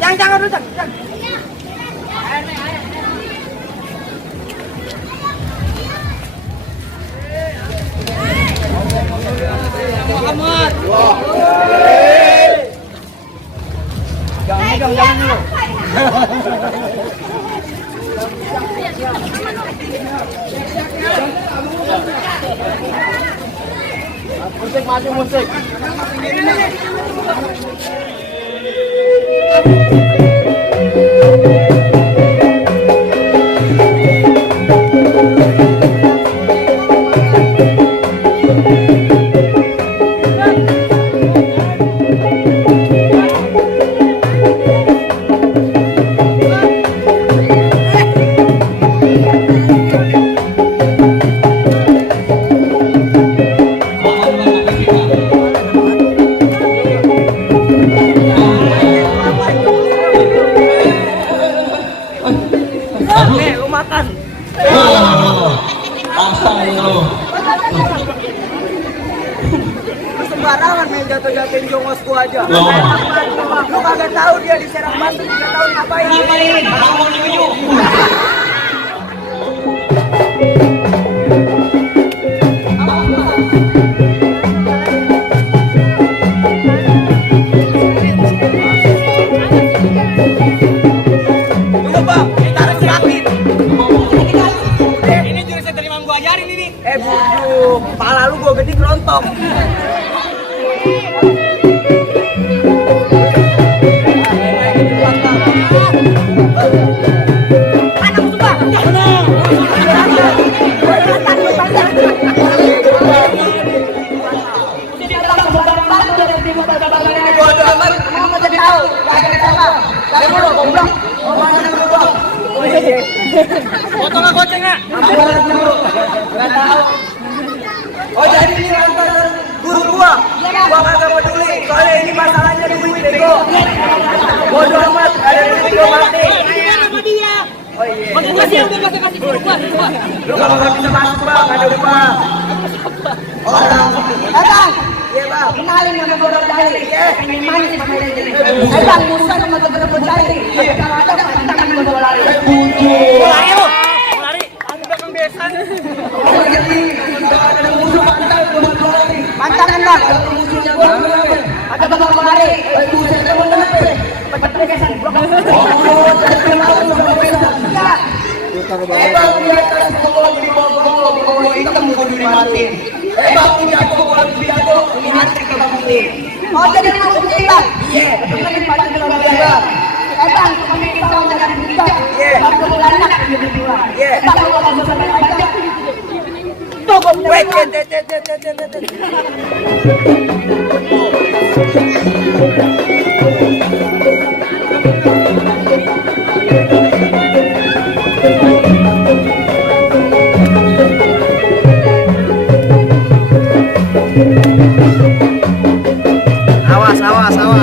Jangan dulu, jangan. Muhammad. Jangan dulu. Musik maju musik. Sembarangan main jatuh-jatuhin jongosku aja. Lu kagak tahu dia di Serang Banten 3 tahun ngapain? Tunggu bang, kita harus yakin. Ini jurusan dari Imam gua ajarin ini. Bujuk, kepala lu gua gede kerontok. Potong nggak goceng nggak? Nggak tahu. Oh jadi ini lantaran guru gua kagak peduli. Soalnya ini masalahnya duit bego. Bodoh amat, ada duit gua mati. Oh iya. Kasih guru gua. Lu kalau nggak bisa masuk bang, ada upah. Orang. Bang. Iya bang. Kenalin nama gua Rodali. Pengen manis sama ini. Bang, musuh sama gua Rodali. Kalau ada tantangan gua lari. Lari lu. Lari. Aku belakang besan. Ada musuh pantai gua lari. Pantangan bang. Musuhnya gua ada bakal lari. Buset gua lari. Cepat besan. Oh, jadi mau sama besan. Bang, di atas bawah di bawah hitam gua dimatiin. Bang, ini aku ini hati ke bang ini. Oh, jadi mau putih bang? Iya. Ini pada dalam bang. Bang, kami kita mau jadi putih. Iya. Bang, aku lanak jadi dua. Iya. Bang, aku mau sampai aja. Tunggu. Wait. Awas mundur.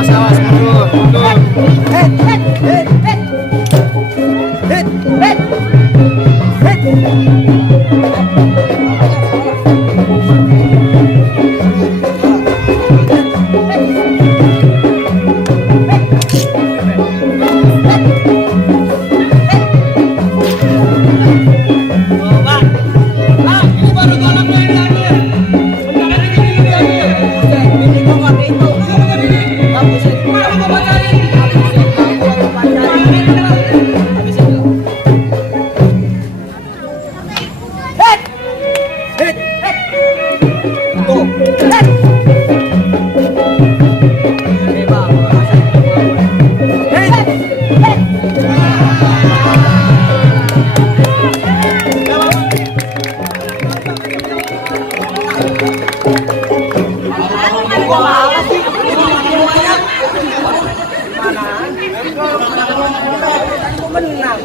Menang.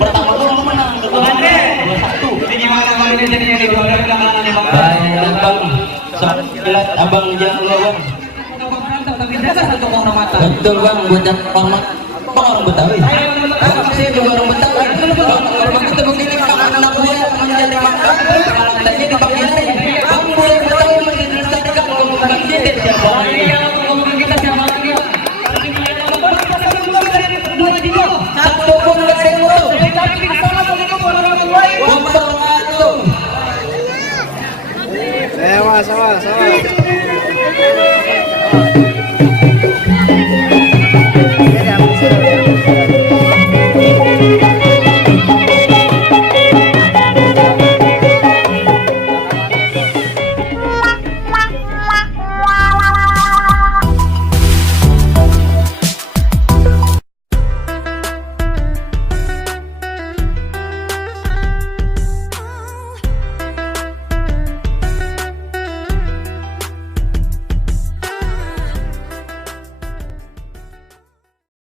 Pertama tuh menang, kedua 2-1. Jadi gimana kali ini jadinya di dua belakangan Bang? Bang, lihat abang jangan lupa. Tapi dasar satu orang mata. Betul bang, buat bang orang Betawi. Saya juga orang Betawi. Kalau kita begini anak buah menjadi makan, tadi dipanggil bang buah Betawi menjadi tadi kalau bukan kita siapa lagi? Kita siapa lagi? sama.